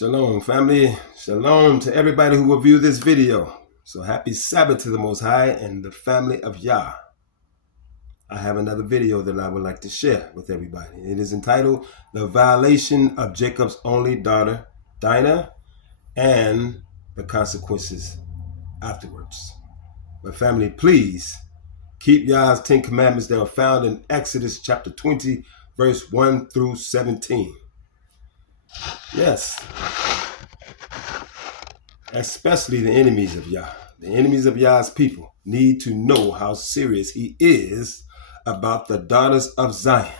Shalom, family. Shalom to everybody who will view this video. So happy Sabbath to the Most High and the family of Yah. I have another video that I would like to share with everybody. It is entitled, The Violation of Jacob's Only Daughter, Dinah, and the Consequences Afterwards. But family, please keep Yah's 10 Commandments that are found in Exodus chapter 20, verse 1 through 17. Yes. Especially the enemies of Yah. The enemies of Yah's people need to know how serious he is about the daughters of Zion.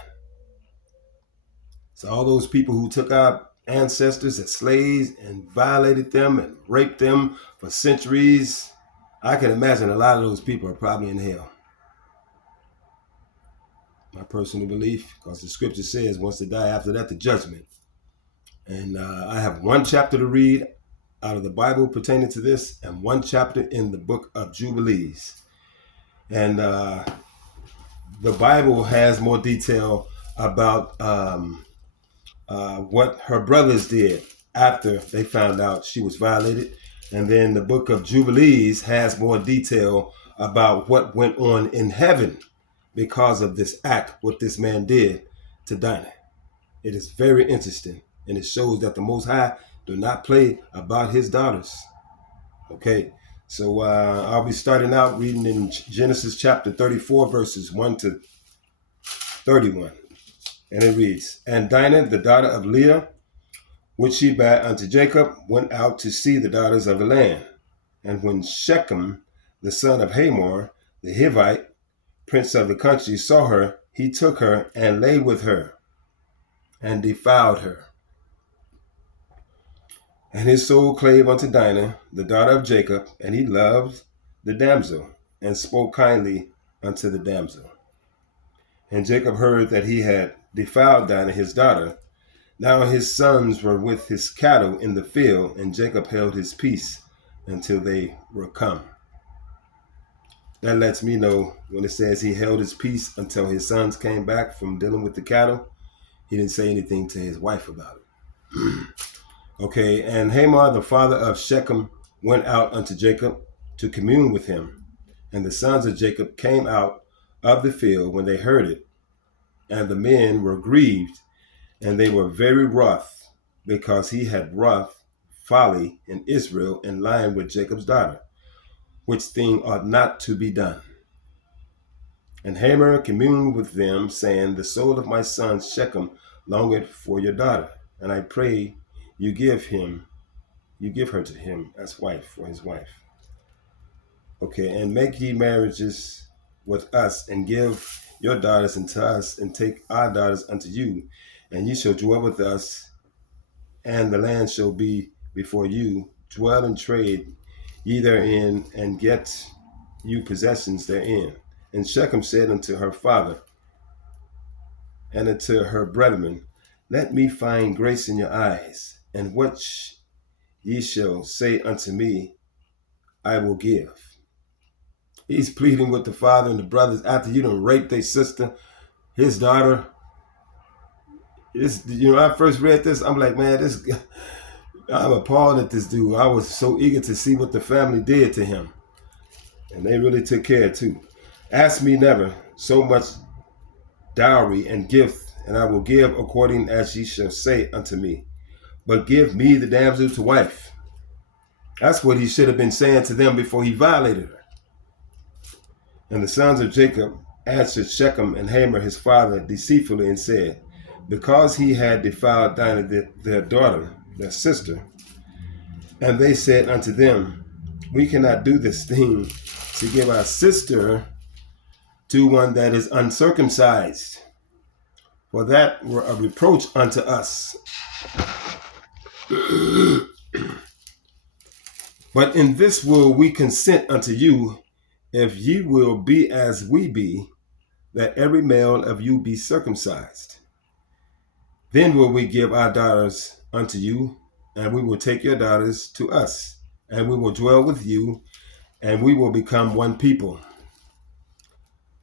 So all those people who took our ancestors as slaves and violated them and raped them for centuries, I can imagine a lot of those people are probably in hell. My personal belief, because the scripture says once they die, after that the judgment. And I have one chapter to read out of the Bible pertaining to this, and one chapter in the book of Jubilees. And the Bible has more detail about what her brothers did after they found out she was violated. And then the book of Jubilees has more detail about what went on in heaven because of this act, what this man did to Dinah. It is very interesting, and it shows that the Most High do not play about his daughters. Okay, so I'll be starting out reading in Genesis chapter 34, verses 1 to 31. And it reads, And Dinah, the daughter of Leah, which she bare unto Jacob, went out to see the daughters of the land. And when Shechem, the son of Hamor, the Hivite, prince of the country, saw her, he took her and lay with her and defiled her. And his soul clave unto Dinah, the daughter of Jacob, and he loved the damsel, and spoke kindly unto the damsel. And Jacob heard that he had defiled Dinah his daughter. Now his sons were with his cattle in the field, and Jacob held his peace until they were come. That lets me know when it says he held his peace until his sons came back from dealing with the cattle, he didn't say anything to his wife about it. Okay, and Hamor, the father of Shechem, went out unto Jacob to commune with him. And the sons of Jacob came out of the field when they heard it. And the men were grieved, and they were very wroth, because he had wrought folly in Israel in lying with Jacob's daughter, which thing ought not to be done. And Hamor communed with them, saying, The soul of my son Shechem longeth for your daughter, and I pray you give her to him as wife, for his wife. Okay, and make ye marriages with us, and give your daughters unto us, and take our daughters unto you, and ye shall dwell with us, and the land shall be before you. Dwell and trade ye therein, and get you possessions therein. And Shechem said unto her father and unto her brethren, Let me find grace in your eyes, and what ye shall say unto me, I will give. He's pleading with the father and the brothers after you done raped their sister, his daughter. I first read this, I'm like, man, I'm appalled at this dude. I was so eager to see what the family did to him. And they really took care too. Ask me never so much dowry and gift, and I will give according as ye shall say unto me. But give me the damsel to wife. That's what he should have been saying to them before he violated her. And the sons of Jacob answered Shechem and Hamor his father deceitfully, and said, Because he had defiled Dinah their daughter, their sister. And they said unto them, We cannot do this thing to give our sister to one that is uncircumcised, for that were a reproach unto us. But in this will we consent unto you, if ye will be as we be, that every male of you be circumcised. Then will we give our daughters unto you, and we will take your daughters to us, and we will dwell with you, and we will become one people.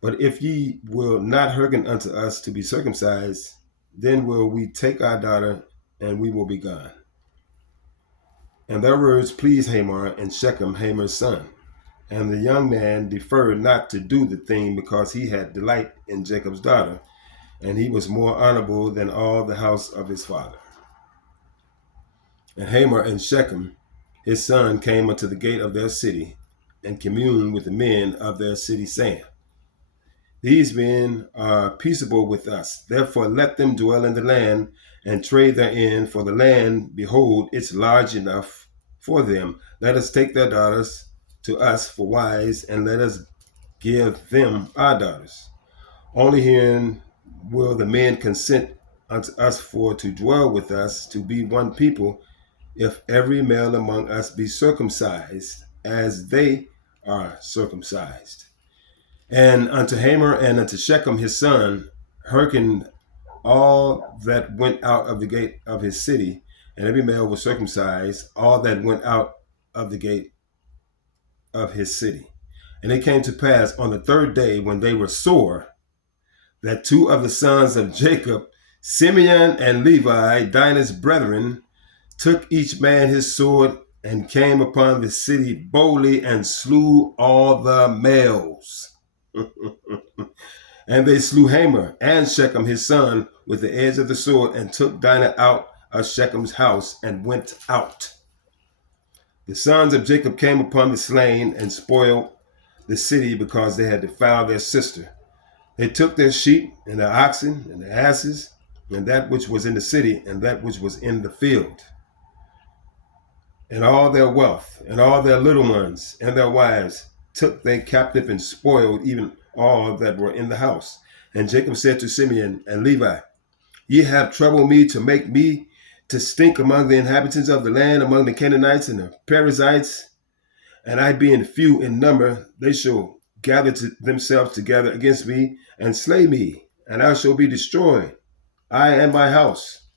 But if ye will not hearken unto us to be circumcised, then will we take our daughter, and we will be gone. And their words pleased Hamor and Shechem, Hamor's son. And the young man deferred not to do the thing because he had delight in Jacob's daughter, and he was more honorable than all the house of his father. And Hamor and Shechem, his son, came unto the gate of their city, and communed with the men of their city, saying, These men are peaceable with us. Therefore let them dwell in the land, and trade therein, for the land, behold, it's large enough for them. Let us take their daughters to us for wives, and let us give them our daughters. Only herein will the men consent unto us for to dwell with us, to be one people, if every male among us be circumcised, as they are circumcised. And unto Hamor and unto Shechem his son hearkened all that went out of the gate of his city, and every male was circumcised, all that went out of the gate of his city. And it came to pass on the third day, when they were sore, that two of the sons of Jacob, Simeon and Levi, Dinah's brethren, took each man his sword, and came upon the city boldly, and slew all the males. And they slew Hamor and Shechem his son with the edge of the sword, and took Dinah out of Shechem's house, and went out. The sons of Jacob came upon the slain, and spoiled the city, because they had defiled their sister. They took their sheep, and their oxen, and their asses, and that which was in the city, and that which was in the field, and all their wealth, and all their little ones, and their wives, took they captive, and spoiled even all that were in the house. And Jacob said to Simeon and Levi, Ye have troubled me to make me to stink among the inhabitants of the land, among the Canaanites and the Perizzites, and I being few in number, they shall gather themselves together against me, and slay me, and I shall be destroyed, I and my house.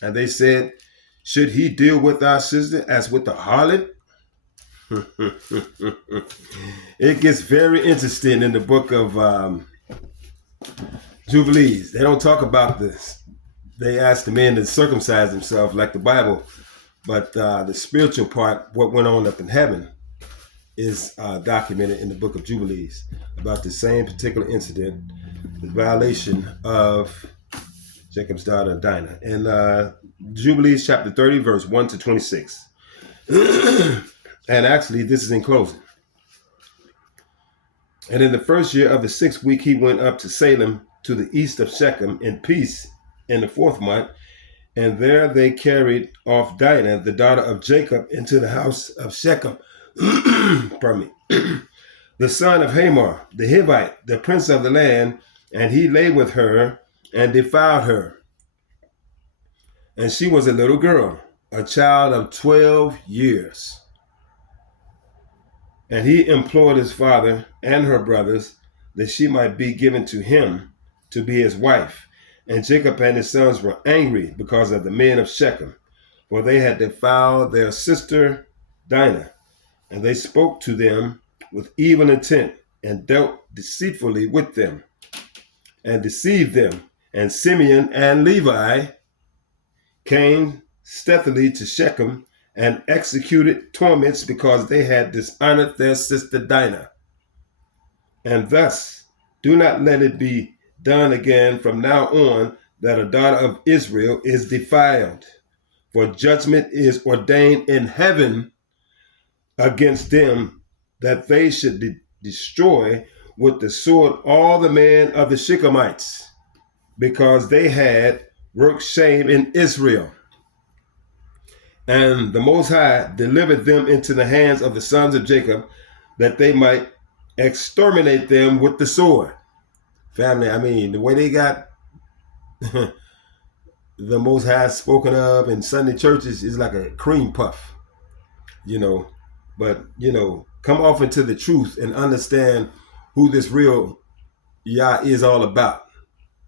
And they said, Should he deal with our sister as with the harlot? It gets very interesting in the book of Jubilees. They don't talk about this. They ask the men to circumcise themselves like the Bible, but the spiritual part, what went on up in heaven, is documented in the book of Jubilees about the same particular incident, the violation of Jacob's daughter Dinah. In Jubilees chapter 30, verse 1 to 26. And actually, this is in closing. And in the first year of the 6th week, he went up to Salem, to the east of Shechem, in peace in the 4th month. And there they carried off Dinah, the daughter of Jacob, into the house of Shechem, pardon me, the son of Hamor, the Hivite, the prince of the land, and he lay with her and defiled her. And she was a little girl, a child of 12 years. And he implored his father and her brothers that she might be given to him to be his wife. And Jacob and his sons were angry because of the men of Shechem, for they had defiled their sister Dinah. And they spoke to them with evil intent, and dealt deceitfully with them, and deceived them. And Simeon and Levi came stealthily to Shechem, and executed torments, because they had dishonored their sister Dinah. And thus do not let it be done again from now on, that a daughter of Israel is defiled. For judgment is ordained in heaven against them, that they should destroy with the sword all the men of the Shechemites, because they had worked shame in Israel. And the Most High delivered them into the hands of the sons of Jacob, that they might exterminate them with the sword. Family, I mean, the way they got the Most High spoken of in Sunday churches is like a cream puff, But, come off into the truth and understand who this real Yah is all about.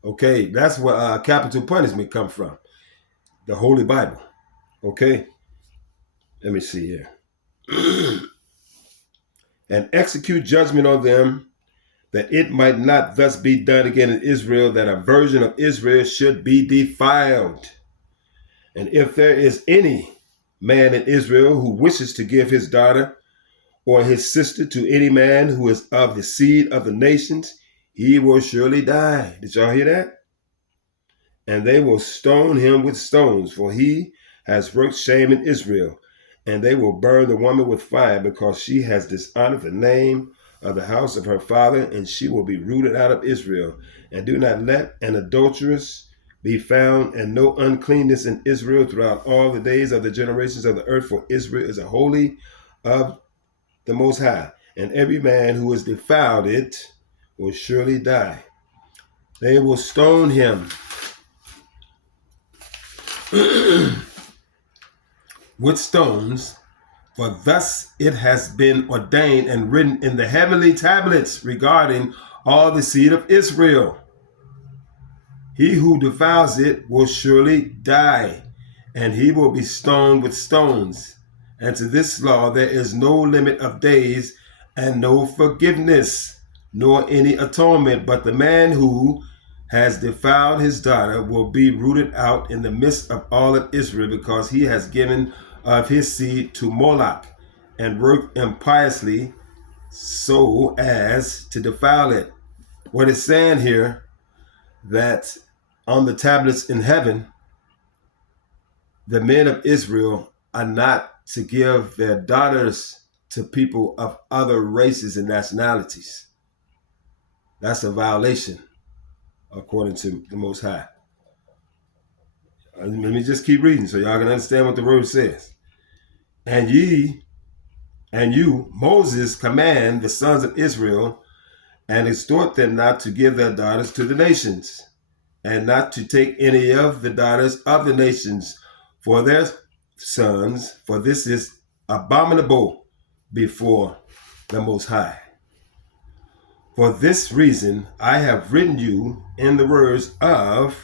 Okay, that's where capital punishment come from. The Holy Bible. Okay, let me see here. And execute judgment on them, that it might not thus be done again in Israel, that a virgin of Israel should be defiled. And if there is any man in Israel who wishes to give his daughter or his sister to any man who is of the seed of the nations, he will surely die. Did y'all hear that? And they will stone him with stones, for he has worked shame in Israel. And they will burn the woman with fire, because she has dishonored the name of the house of her father, and she will be rooted out of Israel. And do not let an adulteress be found, and no uncleanness in Israel throughout all the days of the generations of the earth, for Israel is a holy of the Most High. And every man who has defiled it will surely die. They will stone him with stones, for thus it has been ordained and written in the heavenly tablets regarding all the seed of Israel. He who defiles it will surely die, and he will be stoned with stones. And to this law there is no limit of days, and no forgiveness, nor any atonement. But the man who has defiled his daughter will be rooted out in the midst of all of Israel, because he has given of his seed to Moloch, and worked impiously so as to defile it. What it's saying here, that on the tablets in heaven, the men of Israel are not to give their daughters to people of other races and nationalities. That's a violation, according to the Most High. Let me just keep reading so y'all can understand what the word says. And you, Moses, command the sons of Israel and exhort them not to give their daughters to the nations, and not to take any of the daughters of the nations for their sons, for this is abominable before the Most High. For this reason I have written you in the words of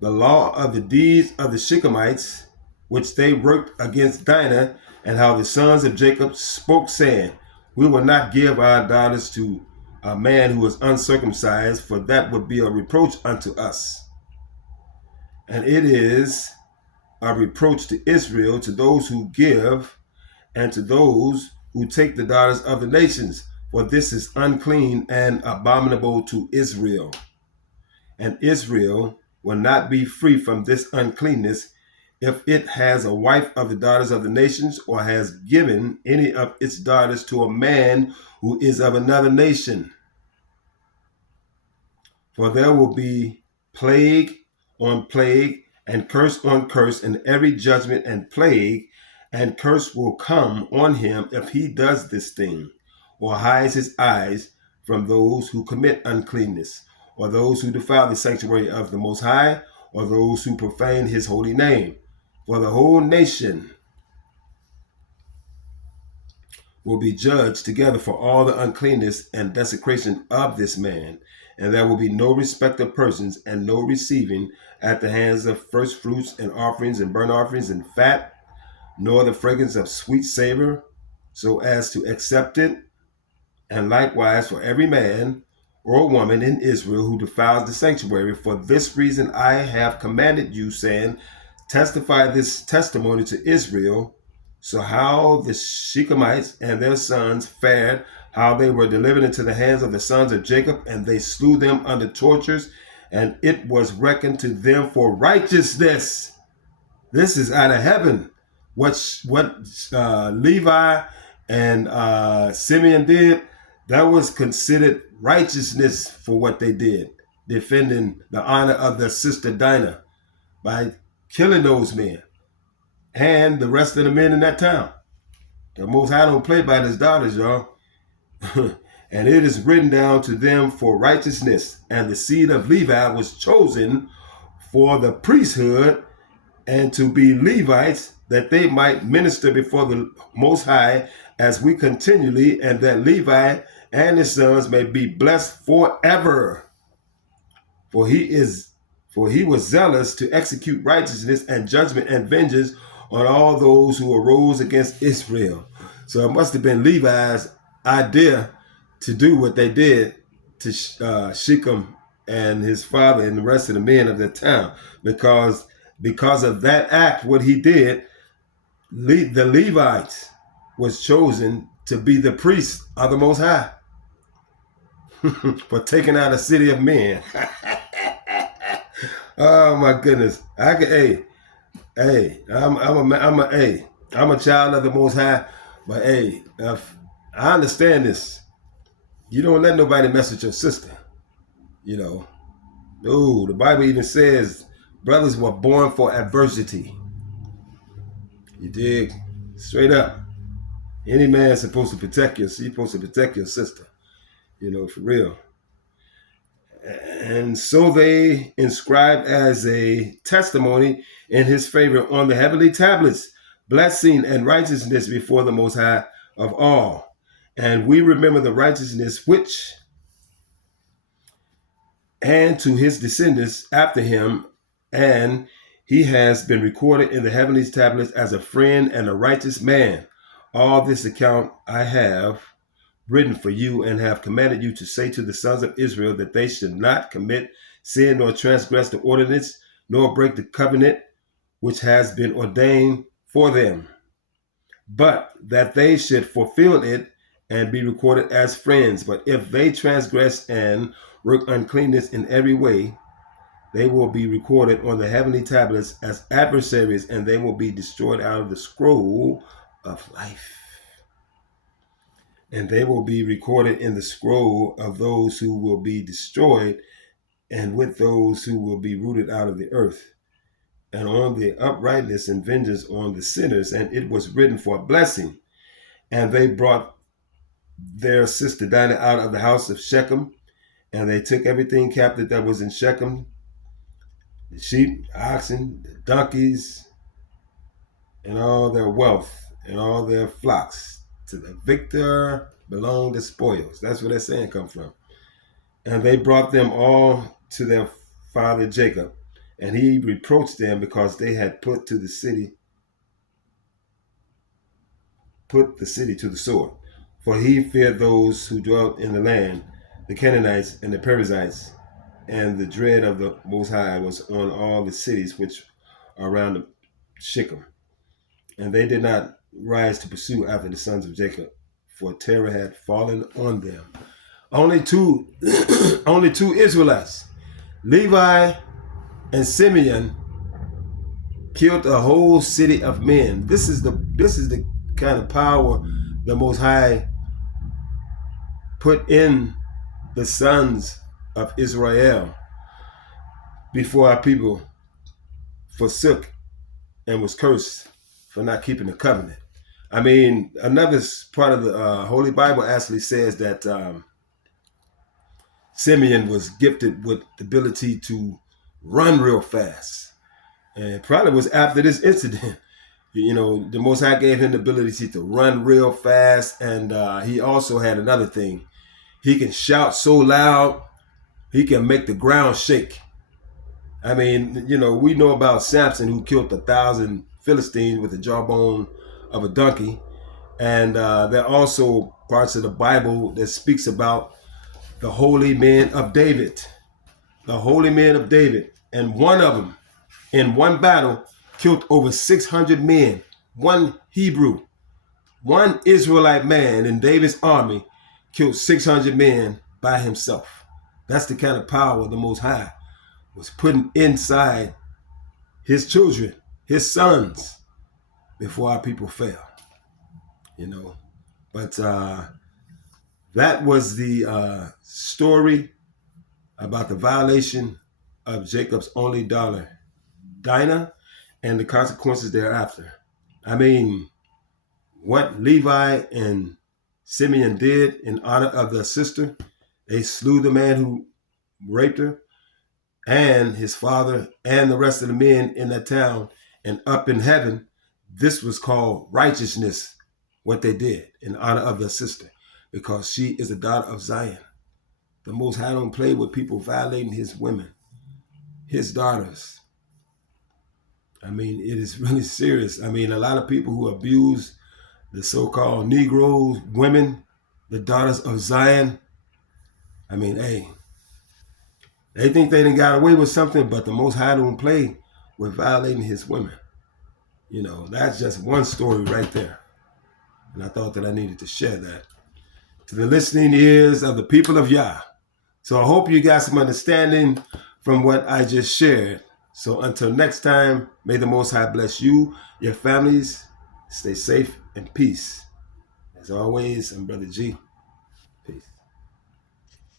the law of the deeds of the Shechemites, which they worked against Dinah, and how the sons of Jacob spoke, saying, we will not give our daughters to a man who is uncircumcised, for that would be a reproach unto us. And it is a reproach to Israel, to those who give, and to those who take the daughters of the nations, for this is unclean and abominable to Israel. And Israel will not be free from this uncleanness if it has a wife of the daughters of the nations, or has given any of its daughters to a man who is of another nation. For there will be plague on plague, and curse on curse, and every judgment and plague and curse will come on him if he does this thing, or hides his eyes from those who commit uncleanness, or those who defile the sanctuary of the Most High, or those who profane his holy name. For the whole nation will be judged together for all the uncleanness and desecration of this man, and there will be no respect of persons, and no receiving at the hands of first fruits and offerings and burnt offerings and fat, nor the fragrance of sweet savor, so as to accept it. And likewise for every man or woman in Israel who defiles the sanctuary. For this reason I have commanded you, saying, testify this testimony to Israel. So how the Shechemites and their sons fared, how they were delivered into the hands of the sons of Jacob, and they slew them under tortures, and it was reckoned to them for righteousness. This is out of heaven. What Levi and Simeon did, that was considered righteousness for what they did, defending the honor of their sister Dinah by killing those men and the rest of the men in that town. The Most High don't play by his daughters, y'all. And it is written down to them for righteousness. And the seed of Levi was chosen for the priesthood, and to be Levites, that they might minister before the Most High as we continually, and that Levi and his sons may be blessed forever. For he was zealous to execute righteousness and judgment and vengeance on all those who arose against Israel. So it must have been Levi's idea to do what they did to Shechem and his father and the rest of the men of the town, because because of that act, what he did, the Levites was chosen to be the priests of the Most High for taking out a city of men. Oh my goodness! I could, I'm a child of the Most High, but if I understand this. You don't let nobody mess with your sister. You know, no, the Bible even says brothers were born for adversity. You dig? Straight up. Any man is supposed to protect you. So you're supposed to protect your sister. You know, for real. And so they inscribed as a testimony in his favor on the heavenly tablets, blessing and righteousness before the Most High of all. And we remember the righteousness which, and to his descendants after him, and he has been recorded in the heavenly tablets as a friend and a righteous man. All this account I have written for you, and have commanded you to say to the sons of Israel that they should not commit sin nor transgress the ordinance, nor break the covenant which has been ordained for them, but that they should fulfill it and be recorded as friends. But if they transgress and work uncleanness in every way, they will be recorded on the heavenly tablets as adversaries, and they will be destroyed out of the scroll of life. And they will be recorded in the scroll of those who will be destroyed, and with those who will be rooted out of the earth, and on the uprightness and vengeance on the sinners. And it was written for a blessing. And they brought their sister Dinah out of the house of Shechem, and they took everything captive that was in Shechem, the sheep, the oxen, the donkeys, and all their wealth, and all their flocks. To the victor belong the spoils. That's where that saying come from. And they brought them all to their father Jacob, and he reproached them because they had put the city to the sword. For he feared those who dwelt in the land, the Canaanites and the Perizzites, and the dread of the Most High was on all the cities which are around Shechem. And they did not rise to pursue after the sons of Jacob, for terror had fallen on them. Only two Israelites, Levi and Simeon, killed a whole city of men. This is the kind of power the Most High put in the sons of Israel before our people forsook and was cursed for not keeping the covenant. I mean, another part of the Holy Bible actually says that Simeon was gifted with the ability to run real fast. And it probably was after this incident. You know, the Most High gave him the ability to run real fast. And he also had another thing. He can shout so loud, he can make the ground shake. I mean, you know, we know about Samson, who killed 1,000 Philistines with the jawbone of a donkey. And there are also parts of the Bible that speaks about the holy men of David. The holy men of David. And one of them, in one battle, killed over 600 men. One Hebrew, one Israelite man in David's army killed 600 men by himself. That's the kind of power the Most High was putting inside his children, his sons, before our people fell. You know, but that was the story about the violation of Jacob's only daughter, Dinah, and the consequences thereafter. I mean, what Levi and Simeon did in honor of their sister, they slew the man who raped her and his father and the rest of the men in that town. And up in heaven, this was called righteousness, what they did in honor of their sister, because she is a daughter of Zion. The Most High don't play with people violating his women, his daughters. I mean, it is really serious. I mean, a lot of people who abuse the so-called Negroes, women, the daughters of Zion, I mean, hey, they think they done got away with something, but the Most High don't play with violating his women. You know, that's just one story right there. And I thought that I needed to share that to the listening ears of the people of Yah. So I hope you got some understanding from what I just shared. So until next time, may the Most High bless you, your families, stay safe and peace. As always, I'm Brother G. Peace.